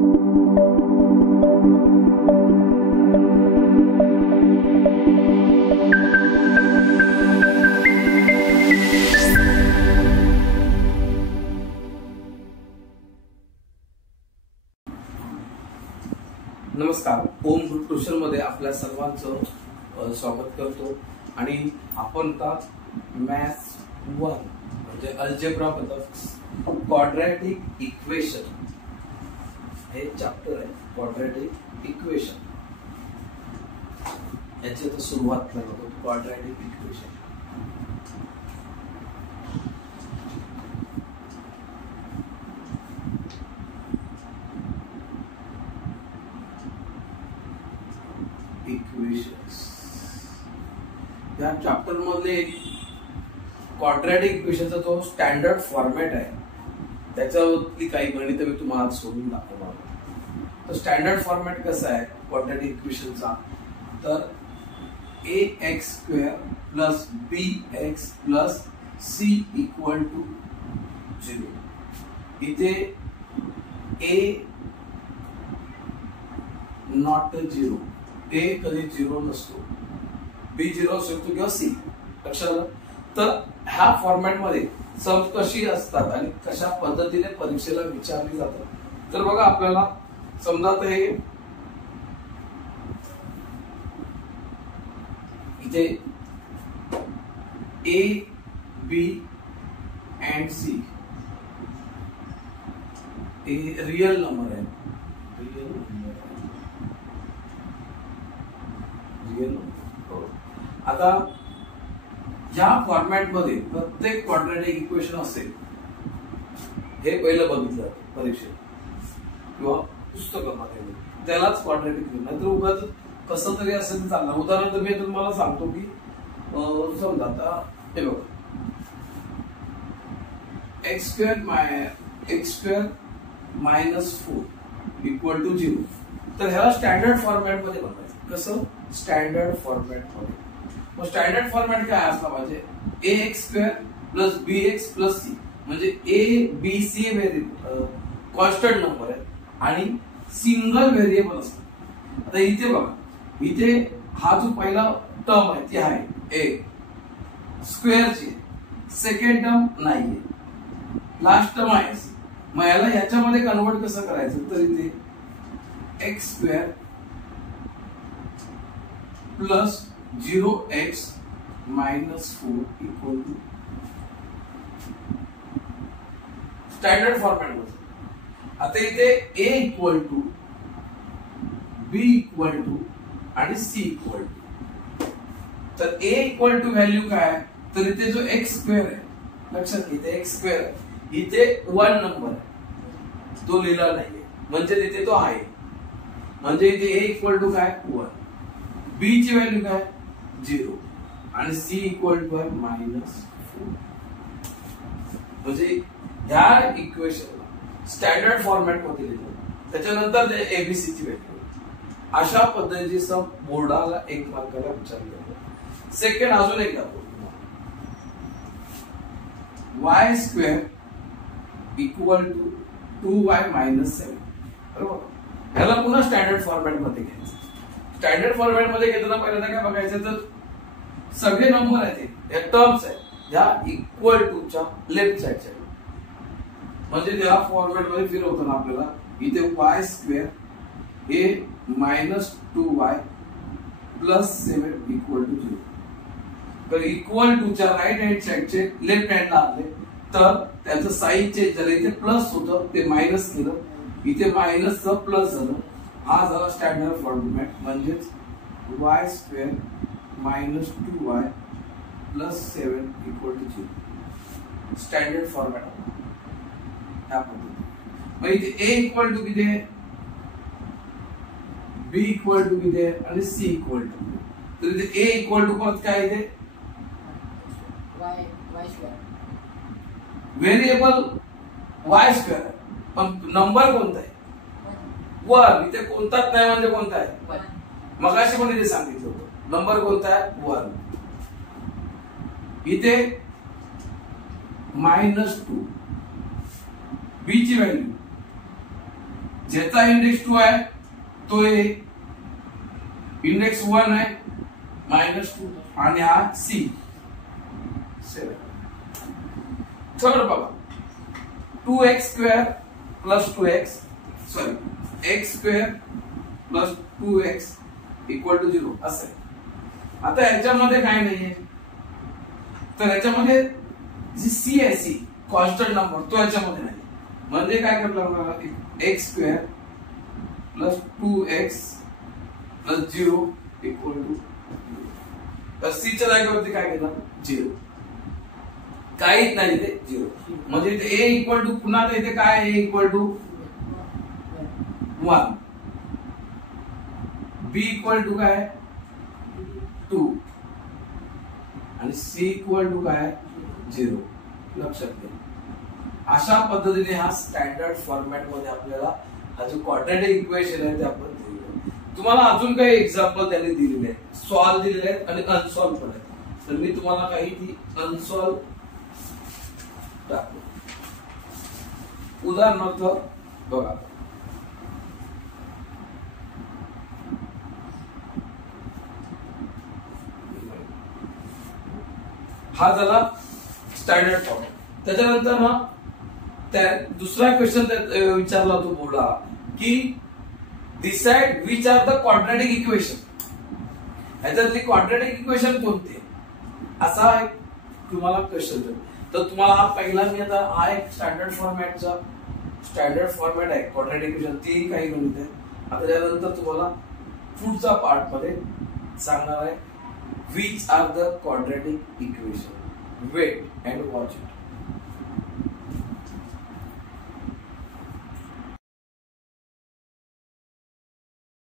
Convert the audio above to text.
नमस्कार, ओम group tuition मध्ये आपल्या सर्वांचं स्वागत करतो आणि आपण आता मॅथ्स 1 म्हणजे अल्जेब्रा बद्दल क्वाड्रॅटिक इक्वेशन हे चॅप्टर आहे. क्वाड्रॅटिक इक्वेशन याची आता सुरुवात करतो. क्वाड्रॅटिक इक्वेशन या चॅप्टर मध्ये क्वाड्रॅटिक इक्वेशनचा जो स्टँडर्ड फॉर्मॅट आहे त्याच्यावरती काही गणित मी तुम्हाला सोडून दाखवणार. तर स्टँडर्ड फॉर्मॅट कसा आहे क्वाड्रॅटिक इक्वेशनचा, तर ax² + bx + c = 0. इथे a नॉट 0, a कधी 0 नसतो, b 0 असू शकतो किंवा c. लक्षात आलं. तर ह्या फॉर्मॅट मध्ये सम कशी असतात आणि कशा पद्धतीने परीक्षेला विचारली जातात. तर बघा, आपल्याला समजा तर हे इथे a b and c हे रियल नंबर आहे. आता या फॉर्मॅट मध्ये प्रत्येक क्वाड्रॅटिक इक्वेशन असेल हे पहिलं बघितलं परीक्षेत किंवा पुस्तकामध्ये, त्यालाच क्वाड्रॅटिक इक्वेशन. नाहीतर उगाच कसं तरी असेल चालणार. उदाहरणार्थ मी तुम्हाला सांगतो की समजा आता हे बघा, x² - 4 = 0. तर ह्याला स्टँडर्ड फॉर्मॅट मध्ये बनवायचं. कसं स्टँडर्ड फॉर्मॅट मध्ये. मग स्टँडर्ड फॉर्मॅट काय असला पाहिजे, ax² + bx + c म्हणजे a b c variable constant number आहे आणि सिंगल व्हेरिएबल असतो. आता इथे बघा, इथे हा जो पहिला टर्म आहे ती आहे a स्क्वेअरची, सेकंड टर्म नाहीये, लास्ट टर्म आहे. मग याला याच्यामध्ये कन्वर्ट कसं करायचं, तर इथे x² + 0x - 4 = स्टँडर्ड फॉर्मॅट मध्ये. आता इथे a = b = आणि c = तर a = व्हॅल्यू काय, तर इथे जो x² आहे, लक्षात घ्या इथे x² आहे, इथे 1 नंबर आहे, तो लिहिला नाहीये म्हणजे तिथे तो आहे. म्हणजे इथे a = काय 1, b ची व्हॅल्यू काय 0 आणि c = -4. म्हणजे ह्या इक्वेशनला स्टँडर्ड फॉर्मॅट मध्ये लिहिलं. त्याच्यानंतर एबीसी ची व्हॅल्यू अशा पद्धतीचे सब बोर्डाला 1 मार्काला विचारले जाते. सेकंड अजून एक दाखवतो, y² = 2y - 7. बरोबर. ह्याला पुन्हा स्टँडर्ड फॉर्मॅट मध्ये घ्यायचं. स्टँडर्ड फॉर्मॅट मध्ये घेताना पहिल्यांदा काय बघायचं, तर सगळे नंबर आहेत या टर्म्स आहेत या इक्वल टू च्या लेफ्ट साइडच्या, म्हणजे त्या फॉर्मॅट मध्ये फिरवताना आपल्याला इथे y² हे -2y + 7 = 0. तर इक्वल टू च्या राईट हँड साइडचे लेफ्ट हँडला आणले तर त्याचं साइन चेंज झालं. इथे प्लस होतं ते मायनस केलं, इथे मायनसचं प्लस झालं. हा झाला स्टँडर्ड फॉर्मॅट, म्हणजेच y² - 2y + 7 = 0. स्टँडर्ड फॉर्मॅट ह्या पद्धतीने. मग इथे a = किती आहे, b = किती आहे आणि c = तर इथे a = परत काय इथे व्हेरिएबल y², पण नंबर कोणता आहे 1. इथे कोणताच नाही म्हणजे कोणता आहे, मगाशी पण इथे सांगितलं होतं नंबर कोणता आहे 1. इथे -2, b ची व्हॅल्यू ज्याचा इंडेक्स 2 आहे तो ए, इंडेक्स 1 आहे -2 आणि हा सी 7. थर्ड बघा 2x² + 2x sorry x² + 2x = 0 असं आहे. आता याच्यामध्ये काय नाहीये, तर याच्यामध्ये जी सी आहे सी कॉन्स्टंट नंबर तो याच्यामध्ये नाही, म्हणजे काय करायला लागणार x² + 2x + 0 = तर सी च्या जागेवरती काय केलं 0, काहीच नाही ते 0, म्हणजे इथे a = पुन्हा इथे काय a = 1, b = काय 2 आणि c = काय 0. लक्षात घ्या. अशा पद्धतीने हा स्टँडर्ड फॉर्मॅट मध्ये आपल्याला हा जो क्वाड्रॅटिक इक्वेशन आहे ते आपण दिलेलं. तुम्हाला अजून काही एक्झाम्पल त्यांनी दिलेले आहेत, सॉल्व दिलेले आहेत आणि अनसॉल्व पण आहेत, तर मी तुम्हाला काही ती अनसॉल्व टाकतो. उदाहरणार्थ बघा, हा झाला स्टँडर्ड फॉर्म. त्याच्यानंतर ना त्या दुसरा क्वेश्चन विचारला तो बोला की decide which are the quadratic equation. याच्यातली क्वाड्रॅटिक इक्वेशन कोणती असा एक तुम्हाला क्वेश्चन. तर तुम्हाला हा पहिला मी आता हा एक स्टँडर्ड फॉर्मॅट आहे क्वाड्रॅटिक इक्वेशन, ती काही गणित आहे. आता त्यानंतर तुम्हाला पुढचा पार्ट मध्ये सांगणार आहे which are the quadratic equation. Wait and watch it.